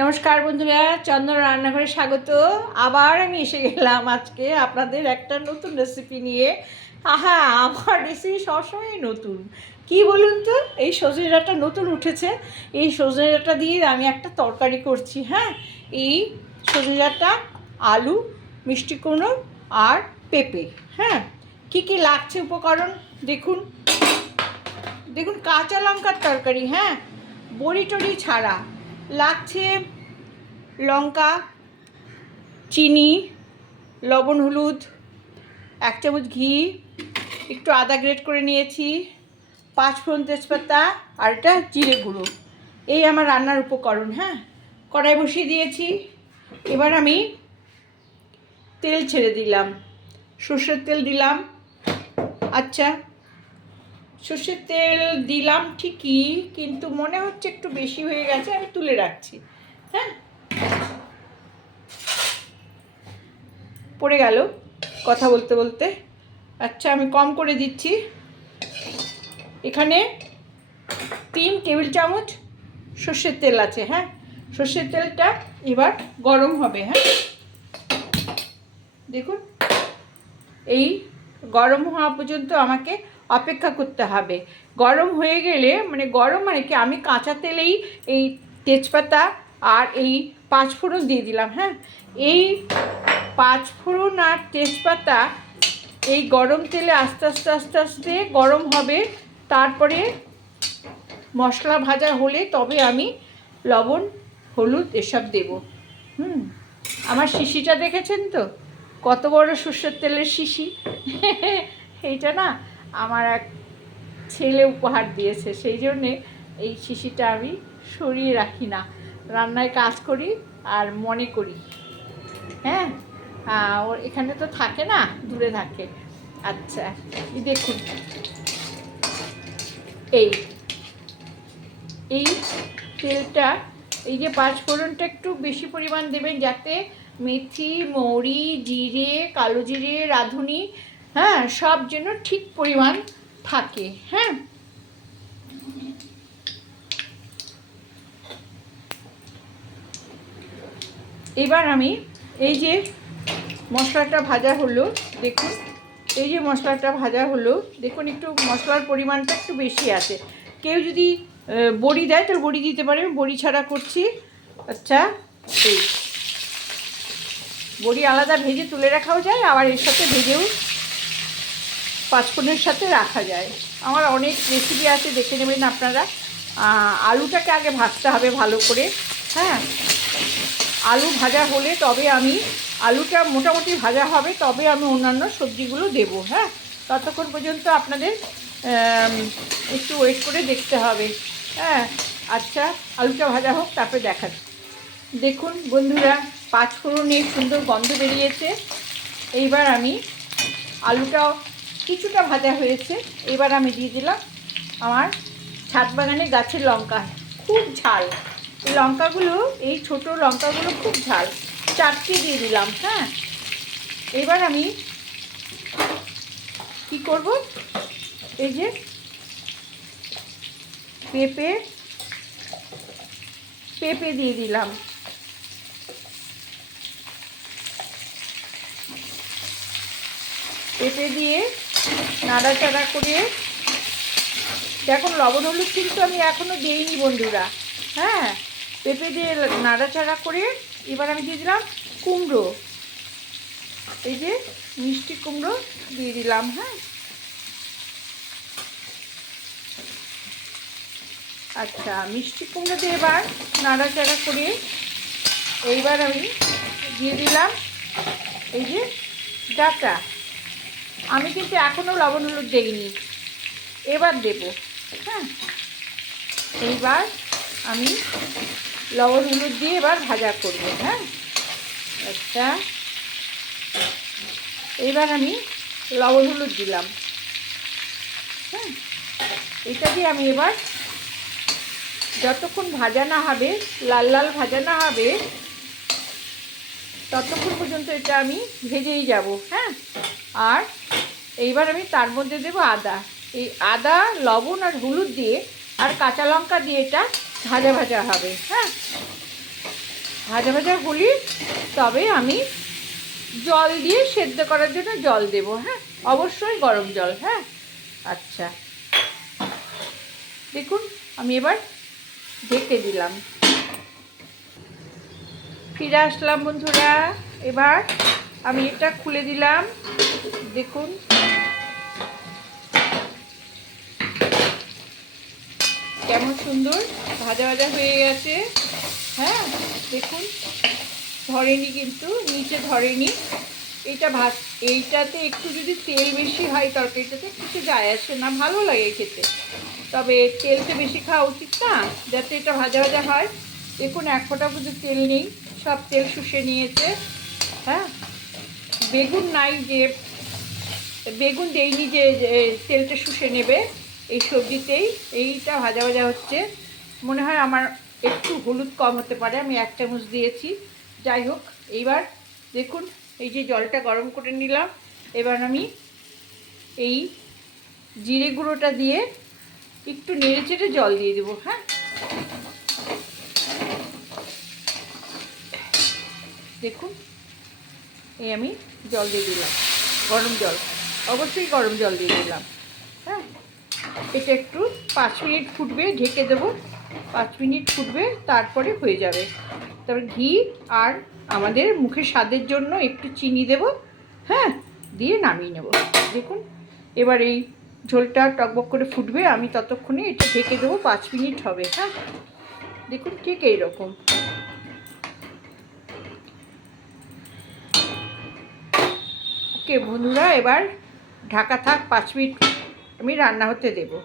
নমস্কার বন্ধুরা, চন্দন রান্নাঘরে স্বাগত। আবার আমি এসে গেলাম আজকে আপনাদের একটা নতুন রেসিপি নিয়ে। আহা, আমার রেসিপি সবসময় নতুন। কি বলুন তো? এই সজনে ডাঁটা নতুন উঠেছে। এই সজনে ডাঁটা দিয়ে আমি একটা তরকারি করছি হ্যাঁ? এই সজনে ডাঁটা, আলু, মিষ্টি কুমড়ো আর পেঁপে হ্যাঁ? কী কী লাগছে উপকরণ? দেখুন। দেখুন, কাঁচা লঙ্কার তরকারি হ্যাঁ? বড়ি টড়ি ছাড়া। লাগছে লঙ্কা, চিনি, লবণ, হলুদ, এক চামচ ঘি, একটু আদা গ্রেট করে নিয়েছি পাঁচ ফোড়ন তেজপাতা আর এটা জিরে গুঁড়ো। এই আমার রান্নার উপকরণ হ্যাঁ? কড়াই বসিয়ে দিয়েছি। এবার আমি তেল ছেড়ে দিলাম। সর্ষের তেল দিলাম। আচ্ছা সর্ষের তেল দিলাম ঠিকই, কিন্তু মনে হচ্ছে একটু বেশি হয়ে গেছে, আমি তুলে রাখছি। হ্যাঁ? পড়ে গেল কথা বলতে বলতে। আচ্ছা আমি কম করে দিচ্ছি। এখানে তিন টেবিল চামচ সর্ষের তেল আছে হ্যাঁ? সর্ষের তেলটা এবার গরম হবে হ্যাঁ? দেখুন, এই গরম হওয়া পর্যন্ত আমাকে অপেক্ষা করতে হবে। গরম হয়ে গেলে মানে গরম মানে কি? আমি কাঁচা তেলেই এই তেজপাতা আর এই পাঁচ ফোড়ন দিয়ে দিলাম হ্যাঁ? এই পাঁচ ফোড়ন আর তেজপাতা এই গরম তেলে আস্তে আস্তে আস্তে আস্তে গরম হবে। তারপরে মশলা ভাজা হলে তবে আমি লবণ, হলুদ এসব দেব। হুম? আমার শিশিটা দেখেছেন তো? কত বড় সর্ষের তেলের শিশি? এইটা না আমার এক ছেলে উপহার দিয়েছে, সেই জন্যে এই শিশিটা আমি সরিয়ে রাখি না। রান্নায় কাজ করি আর মনে করি। হ্যাঁ? ওর এখানে তো থাকে না, দূরে থাকে। আচ্ছা দেখুন। এই এই তেলটা, এই যে পাঁচ ফোড়নটা একটু বেশি পরিমাণ দেবেন যাতে মেথি, মৌরি, জিরে, কালো জিরে, রাঁধুনি হ্যাঁ সব যেন ঠিক পরিমাণ থাকে হ্যাঁ। এবার আমি এই যে মশলাটা ভাজা হলো, দেখুন, এই যে মশলাটা ভাজা হলো, দেখুন একটু মশলার পরিমাণটা একটু বেশি আছে। কেউ যদি বড়ি দেয়, তাহলে বড়ি দিতে পারে বড়ি ছাড়া করছি। আচ্ছা এই। বড়ি আলাদা ভেজে তুলে রাখাও যায়, আবার এর সাথে ভেজেও পাঁচফোড়নের সাথে রাখা যায়। আমার অনেক রেসিপি আছে, দেখে নেবেন আপনারা। আলুটাকে আগে ভাজতে হবে ভালো করে। হ্যাঁ? আলু ভাজা হলে তবে আমি, আলুটা মোটামুটি ভাজা হবে, তবে আমি অন্যান্য সবজিগুলো দেবো হ্যাঁ? ততক্ষণ পর্যন্ত আপনাদের একটু ওয়েট করে দেখতে হবে। হ্যাঁ? আচ্ছা আলুটা ভাজা হোক, তারপরে দেখা দেখুন বন্ধুরা পাঁচ ফোড়নের সুন্দর গন্ধ বেরিয়েছে। এইবার আমি আলুটাও কিছুটা ভাজা হয়েছে, এবার আমি দিয়ে দিলাম আমার ছাদ বাগানে গাছের লঙ্কা। খুব ঝাল। লঙ্কাগুলো, এই ছোট লঙ্কাগুলো খুব ঝাল। চারটে দিয়ে দিলাম হ্যাঁ? এবার আমি কি করব? এই যে পেঁপে পেঁপে দিয়ে দিলাম। পেঁপে দিয়ে নাড়াচাড়া করে। দেখুন লবণ হলুদ কিন্তু আমি এখনও দিইনি বন্ধুরা। হ্যাঁ পেঁপে দিয়ে নাড়াচাড়া করে এবার আমি দিয়ে দিলাম কুমড়ো। এই যে মিষ্টি কুমড়ো দিয়ে দিলাম হ্যাঁ। আচ্ছা মিষ্টি কুমড়ো দিয়ে এবার নাড়াচাড়া করে এইবার আমি দিয়ে দিলাম এই যে ডাটা। আমি কিন্তু এখনও লবণ হলুদ দেইনি। এবার দেব হ্যাঁ? এইবার আমি লবণ হলুদ দিয়ে এবার ভাজা করব হ্যাঁ? আচ্ছা। এইবার আমি লবণ হলুদ দিলাম হ্যাঁ? এটা দিয়ে আমি এবার যতক্ষণ ভাজা না হবে, লাল লাল ভাজা না হবে ততক্ষণ পর্যন্ত এটা আমি ভেজেই যাব হ্যাঁ? আর এইবার আমি তার মধ্যে দেবো আদা। এই আদা, লবণ আর হলুদ দিয়ে আর কাঁচা লঙ্কা দিয়ে এটা ভাজা ভাজা হবে হ্যাঁ? ভাজা ভাজা হলি তবে আমি জল দিয়ে সেদ্ধ করার জন্য জল দেব হ্যাঁ? অবশ্যই গরম জল হ্যাঁ? আচ্ছা। দেখুন, আমি এবার ঢেকে দিলাম। ফিরে আসলাম বন্ধুরা। এবার আমি এটা খুলে দিলাম। দেখুন। কেমন সুন্দর। ভাজা ভাজা হয়ে গেছে। হ্যাঁ দেখুন। ধরেনি কিন্তু, নিচে ধরেনি। এইটা ভাত এইটাতে একটু যদি তেল বেশি হয়, তরকারিটাতে কিছু যায় আসে না। ভালো লাগে খেতে। তবে তেলটা বেশি খাওয়া উচিত না, যাতে এটা ভাজা ভাজা হয়। দেখুন, এক ফোটা কিন্তু তেল নেই। সব তেল শুষে নিয়েছে হ্যাঁ? বেগুন নাই যে, বেগুন দেইনি যে যে তেলটা শুষে নেবে এই সবজিতেই, এইটা ভাজা ভাজা হচ্ছে। মনে হয় আমার একটু হলুদ কম হতে পারে, আমি এক চামচ দিয়েছি। যাই হোক, এইবার দেখুন, এই যে জলটা গরম করে নিলাম। এবার আমি এই জিরে গুঁড়োটা দিয়ে একটু নেড়ে চেড়ে জল দিয়ে দেবো হ্যাঁ? দেখুন, এই আমি জল দিয়ে দিলাম, গরম জল, অবশ্যই গরম জল দিয়ে দিলাম হ্যাঁ? এটা একটু পাঁচ মিনিট ফুটবে, ঢেকে দেবো, পাঁচ মিনিট ফুটবে, তারপরে হয়ে যাবে। তারপর ঘি আর আমাদের মুখে স্বাদের জন্য একটু চিনি দেব হ্যাঁ? দিয়ে নামিয়ে নেব। দেখুন, এবার এই ঝোলটা টকবক করে ফুটবে, আমি ততক্ষণে এটা ঢেকে দেবো, পাঁচ মিনিট হবে হ্যাঁ? দেখুন, ঠিক এইরকম। বন্ধুরা এবার ঢাকা থাক পাঁচ মিনিট আমি রান্না হতে দেবো।